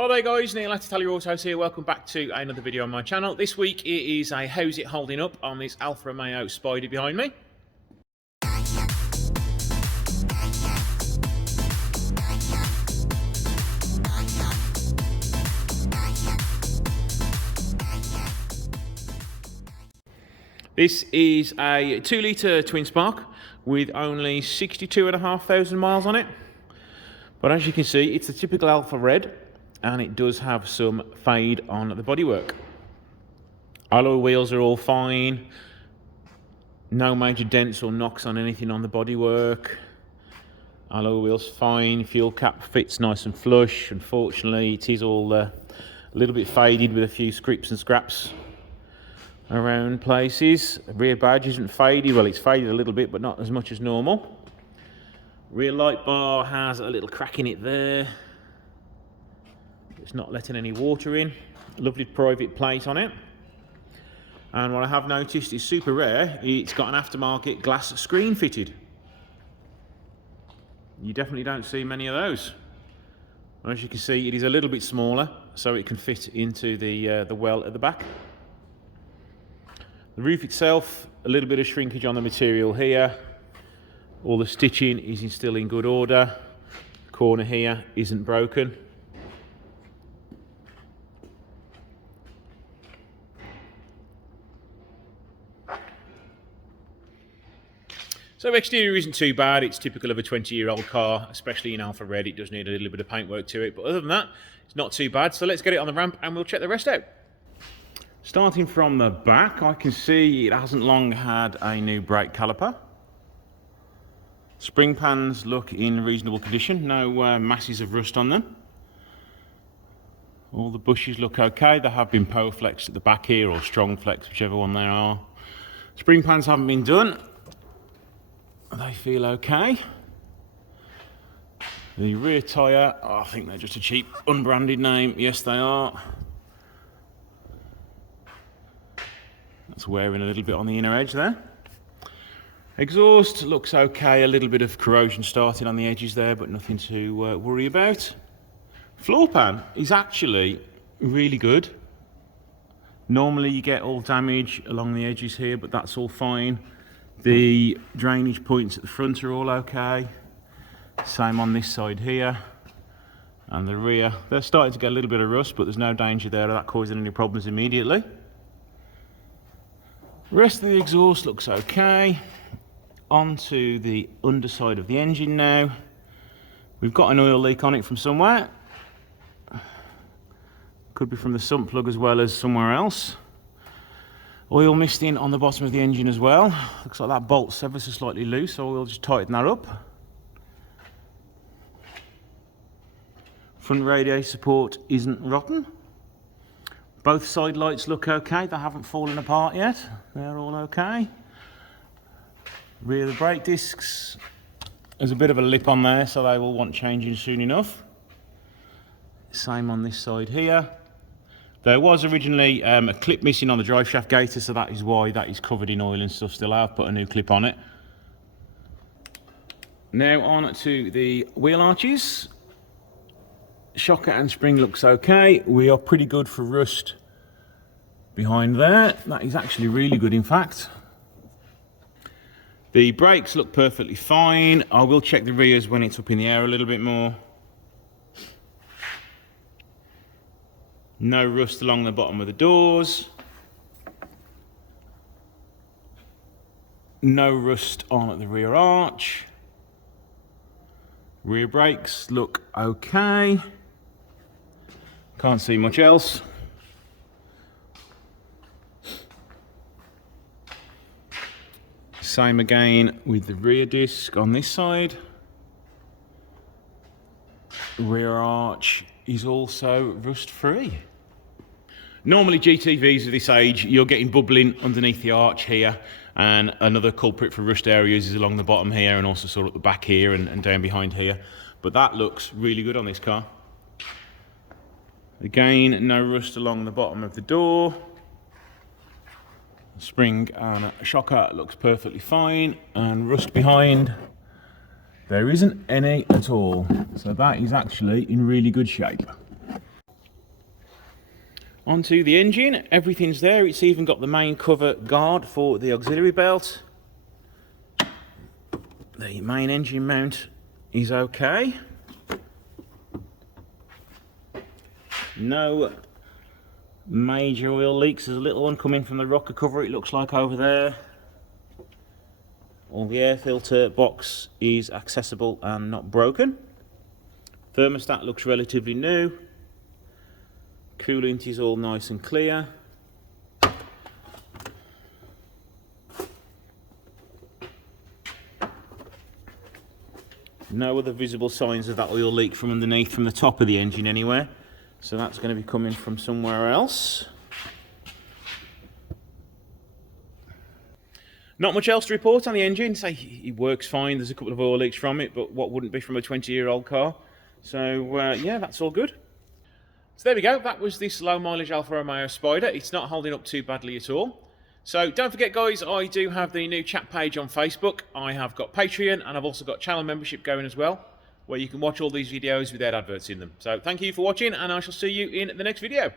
Hi there guys, Neil at Italia Autos here. Welcome back to another video on my channel. This week it is a how's it holding up on this Alfa Romeo Spider behind me. This is a 2-litre twin spark with only 62,500 miles on it. But as you can see, it's the typical Alfa red, and it does have some fade on the bodywork. Alloy wheels are all fine. No major dents or knocks on anything on the bodywork. Alloy wheels fine. Fuel cap fits nice and flush. Unfortunately, it is all a little bit faded with a few scrips and scraps around places. The rear badge isn't faded. Well, it's faded a little bit, but not as much as normal. Rear light bar has a little crack in it there. It's not letting any water in. Lovely private plate on it. And what I have noticed is super rare. It's got an aftermarket glass screen fitted. You definitely don't see many of those. As you can see, it is a little bit smaller, so it can fit into the well at the back. The roof itself, a little bit of shrinkage on the material here. All the stitching is still in good order. The corner here isn't broken. So exterior isn't too bad. It's typical of a 20-year-old car, especially in Alfa Red. It does need a little bit of paintwork to it, but other than that, it's not too bad. So let's get it on the ramp and we'll check the rest out. Starting from the back, I can see it hasn't long had a new brake caliper. Spring pans look in reasonable condition. No masses of rust on them. All the bushes look okay. There have been power flex at the back here, or strong flex, whichever one they are. Spring pans haven't been done. They feel okay. The rear tyre, I think they're just a cheap unbranded name. Yes, they are. That's wearing a little bit on the inner edge there. Exhaust looks okay. A little bit of corrosion starting on the edges there, but nothing to worry about. Floor pan is actually really good. Normally you get all damage along the edges here, but that's all fine. The drainage points at the front are all okay. Same on this side here. And the rear, they're starting to get a little bit of rust, but there's no danger there of that causing any problems immediately. The rest of the exhaust looks okay. Onto the underside of the engine now. We've got an oil leak on it from somewhere. Could be from the sump plug as well as somewhere else. Oil misting on the bottom of the engine as well. Looks like that bolt's ever so slightly loose, so we'll just tighten that up. Front radiator support isn't rotten. Both side lights look okay. They haven't fallen apart yet. They're all okay. Rear of the brake discs. There's a bit of a lip on there, so they will want changing soon enough. Same on this side here. There was originally a clip missing on the drive shaft gaiter, so that is why that is covered in oil and stuff still. I've put a new clip on it. Now on to the wheel arches. Shocker and spring looks okay. We are pretty good for rust behind there. That is actually really good, in fact. The brakes look perfectly fine. I will check the rears when it's up in the air a little bit more. No rust along the bottom of the doors. No rust on the rear arch. Rear brakes look okay. Can't see much else. Same again with the rear disc on this side. Rear arch is also rust free. Normally GTVs of this age, you're getting bubbling underneath the arch here, and another culprit for rust areas is along the bottom here, and also sort of at the back here and down behind here. But that looks really good on this car. Again, no rust along the bottom of the door. Spring and shocker looks perfectly fine, and rust behind, there isn't any at all. So that is actually in really good shape. Onto the engine, everything's there. It's even got the main cover guard for the auxiliary belt. The main engine mount is okay. No major oil leaks. There's a little one coming from the rocker cover, it looks like, over there. All the air filter box is accessible and not broken. Thermostat looks relatively new. Coolant is all nice and clear. No other visible signs of that oil leak from underneath, from the top of the engine anywhere. So that's going to be coming from somewhere else. Not much else to report on the engine. Say it works fine. There's a couple of oil leaks from it, but what wouldn't be from a 20-year-old car? So yeah, that's all good. So there we go. That was this low mileage Alfa Romeo Spider. It's not holding up too badly at all. So don't forget, guys, I do have the new chat page on Facebook. I have got Patreon, and I've also got channel membership going as well, where you can watch all these videos without adverts in them. So thank you for watching, and I shall see you in the next video.